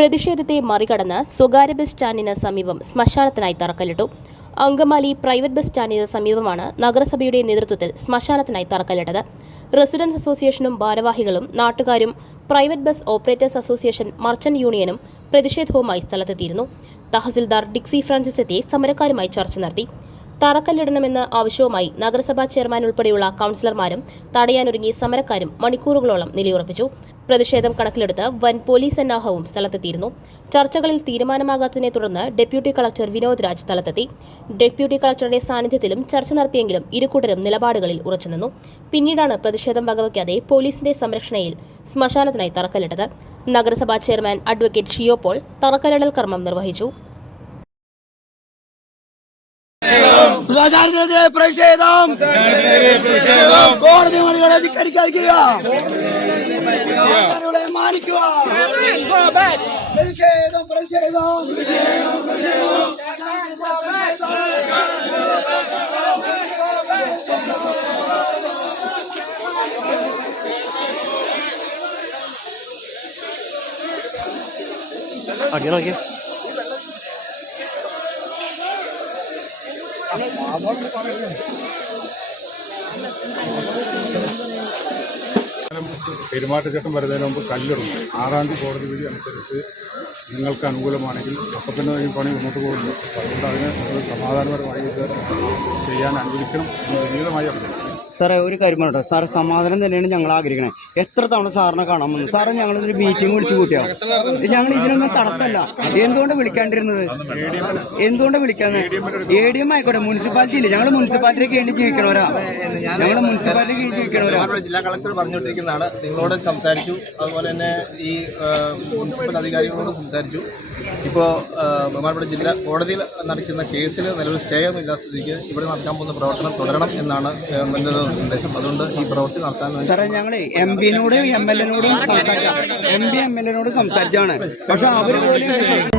പ്രതിഷേധത്തെ മറികടന്ന് സ്വകാര്യ ബസ് സ്റ്റാൻഡിന് സമീപം ശ്മശാനത്തിനായി തറക്കല്ലിട്ടു. അങ്കമാലി പ്രൈവറ്റ് ബസ് സ്റ്റാൻഡിന് സമീപമാണ് നഗരസഭയുടെ നേതൃത്വത്തിൽ ശ്മശാനത്തിനായി തറക്കല്ലിട്ടത്. റെസിഡൻസ് അസോസിയേഷനും ഭാരവാഹികളും നാട്ടുകാരും private bus operators association merchant യൂണിയനും പ്രതിഷേധവുമായി സ്ഥലത്തെത്തിയിരുന്നു. തഹസിൽദാർ ഡിക്സി ഫ്രാൻസിസ് എത്തി സമരക്കാരുമായി ചർച്ച നടത്തി. തറക്കല്ലിടണമെന്ന ആവശ്യവുമായി നഗരസഭാ ചെയർമാൻ ഉൾപ്പെടെയുള്ള കൌൺസിലർമാരും തടയാനൊരുങ്ങി സമരക്കാരും മണിക്കൂറുകളോളം നിലയുറപ്പിച്ചു. പ്രതിഷേധം കണക്കിലെടുത്ത് വൻ പോലീസ് സന്നാഹവും സ്ഥലത്തെത്തിയിരുന്നു. ചർച്ചകളിൽ തീരുമാനമാകാത്തതിനെ തുടർന്ന് ഡെപ്യൂട്ടി കളക്ടർ വിനോദ് രാജ് സ്ഥലത്തെത്തി. ഡെപ്യൂട്ടി കളക്ടറുടെ സാന്നിധ്യത്തിലും ചർച്ച നടത്തിയെങ്കിലും ഇരുകൂട്ടരും നിലപാടുകളിൽ ഉറച്ചുനിന്നു. പിന്നീടാണ് പ്രതിഷേധം വകവയ്ക്കാതെ പോലീസിന്റെ സംരക്ഷണയിൽ ശ്മശാനത്തിനായി തറക്കല്ലിട്ടത്. നഗരസഭാ ചെയർമാൻ അഡ്വക്കേറ്റ് ഷിയോ പോൾ തറക്കല്ലിടൽ കർമ്മം നിർവഹിച്ചു. സദാചാരത്തിനെതിരെ പ്രതിഷേധം കോടതി മണികളെ ധിക്കരിക്കാതിരിക്കുക ആൾക്കാരുടെ മാനിക്കുക പ്രതിഷേധം പ്രതിഷേധം പെരുമാറ്റച്ചട്ടം വരുന്നതിന് മുമ്പ് കല്ലിടുന്നു ആറാം തീയതി കോടതി വിധി അനുസരിച്ച് നിങ്ങൾക്ക് അനുകൂലമാണെങ്കിൽ അപ്പം തന്നെ ഈ പണി മുന്നോട്ട് പോകുന്നു. അതുകൊണ്ട് അതിന് സമാധാനപരമായി ചെയ്യാൻ അനുവദിക്കണം എന്ന് വിനീതമായി അഭ്യർത്ഥിക്കുന്നു. സാറേ ഒരു കാര്യം പറഞ്ഞോ സാറ് സമാധാനം തന്നെയാണ് ഞങ്ങൾ ആഗ്രഹിക്കണേ. എത്ര തവണ സാറിനെ കാണാൻ വന്നു? സാറേ ഞങ്ങൾ ഇതിന് മീറ്റിംഗ് വിളിച്ചു കൂട്ടിയോ? ഞങ്ങൾ ഇതിനൊന്നും തടസ്സമല്ല എന്തുകൊണ്ട് വിളിക്കാണ്ടിരുന്നത്? എന്തുകൊണ്ട് വിളിക്കാന്ന്? എ ഡി എം ആയിക്കോട്ടെ. മുനിസിപ്പാലിറ്റി ഇല്ല? ഞങ്ങൾ മുനിസിപ്പാലിറ്റിക്ക് വേണ്ടി ജീവിക്കണവരാ. ഞങ്ങൾ മുനിസിപ്പാലിറ്റിക്ക് വേണ്ടി ജീവിക്കണവരാ. ജില്ലാ കളക്ടർ പറഞ്ഞുകൊണ്ടിരിക്കുന്നതാണ്. നിങ്ങളോട് സംസാരിച്ചു. അതുപോലെ തന്നെ ഈ മുനിസിപ്പൽ അധികാരികളോട് സംസാരിച്ചു. ഇപ്പോൾ ബഹുമാനപ്പെട്ട ജില്ലാ കോടതിയിൽ നടക്കുന്ന കേസിൽ നിലവിൽ സ്റ്റേ ഒന്നും ഇല്ലാത്ത സ്ഥിതിക്ക് ഇവിടെ നടക്കാൻ പോകുന്ന പ്രവർത്തനം തുടരണം എന്നാണ് ഗവൺമെന്റ് നിർദ്ദേശം അതുകൊണ്ട് ഈ പ്രവൃത്തി നടത്താൻ സാറേ ഞങ്ങൾ എം പിനോടും എം എൽ എനോടും സംസാരിക്കാം. എം പി എം എൽ എനോട് സംസാരിച്ചാണ് പക്ഷേ അവർ പോലും